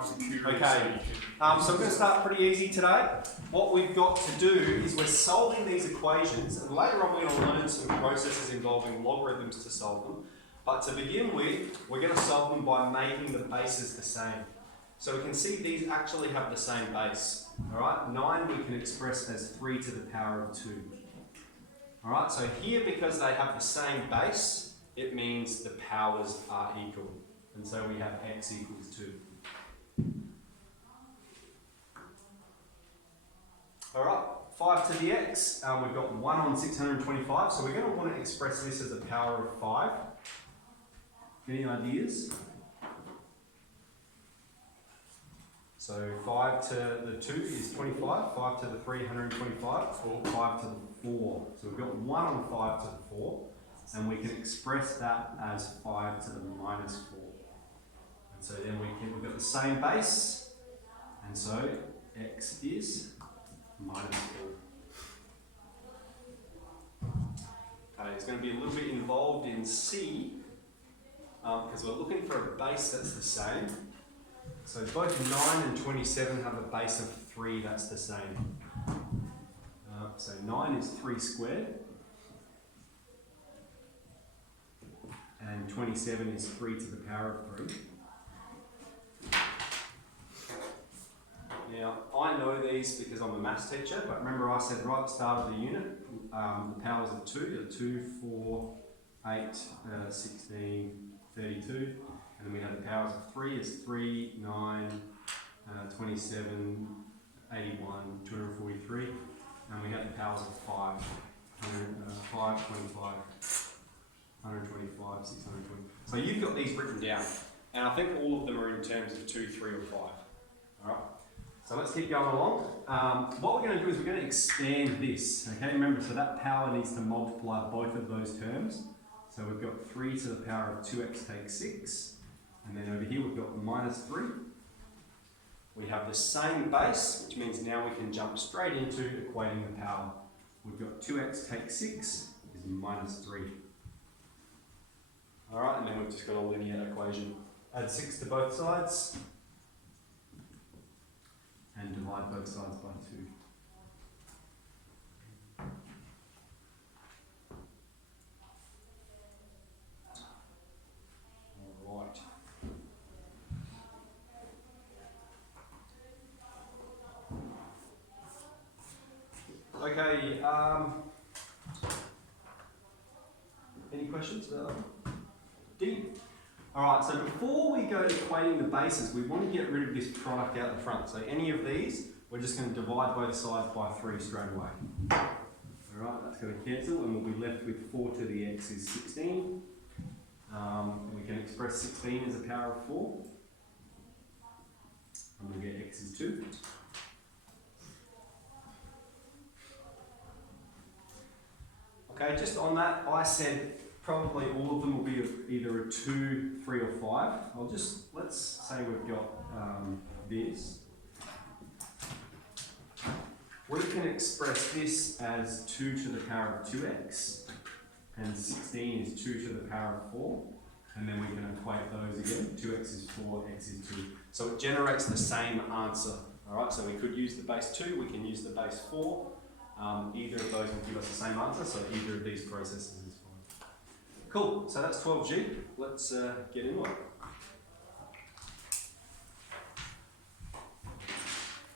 Okay, so we're going to start pretty easy today. What we've got to do is we're solving these equations, and later on we're going to learn some processes involving logarithms to solve them. But to begin with, we're going to solve them by making the bases the same. So we can see these actually have the same base. Alright, 9 we can express as 3 to the power of 2. Alright, so here because they have the same base, it means the powers are equal. And so we have x equals 2. Alright, 5 to the x, we've got 1 on 625, so we're going to want to express this as a power of 5. Any ideas? So 5 to the 2 is 25, 5 to the 3, 125, 5 to the 4. So we've got 1 on 5 to the 4, and we can express that as 5 to the minus 4. And so then we've got the same base, and so x is minus 4. Okay, it's going to be a little bit involved in C, because we're looking for a base that's the same. So both 9 and 27 have a base of 3 that's the same. So 9 is 3 squared, and 27 is 3 to the power of 3. Now, I know these because I'm a maths teacher, but remember I said right at the start of the unit, the powers of 2 are 2, 4, 8, 16, 32, and then we have the powers of 3 is 3, 9, 27, 81, 243, and we have the powers of 5, 5, 25, 125, 620. So you've got these written down, and I think all of them are in terms of 2, 3 or 5. Alright? So let's keep going along. What we're going to do is we're going to expand this. Okay, remember, so that power needs to multiply both of those terms. So we've got 3 to the power of 2x takes 6. And then over here we've got minus 3. We have the same base, which means now we can jump straight into equating the power. We've got 2x takes 6 is minus 3. Alright, and then we've just got a linear equation. Add 6 to both sides. And divide both sides by 2. Alright. Okay, any questions about that? D? Alright, so before we go to equating the bases, we want to get rid of this product out the front. So any of these, we're just going to divide both sides by 3 straight away. Alright, that's going to cancel, and we'll be left with 4 to the x is 16. We can express 16 as a power of 4. And we'll get x is 2. Okay, just on that, I said probably all of them will be either a 2, 3 or 5. Let's say we've got this. We can express this as 2 to the power of 2x, and 16 is 2 to the power of 4, and then we can equate those again. 2x is 4, x is 2. So it generates the same answer. Alright, so we could use the base 2, we can use the base 4. Either of those will give us the same answer, so either of these processes is fine. Cool, so that's 12G. Let's get into it.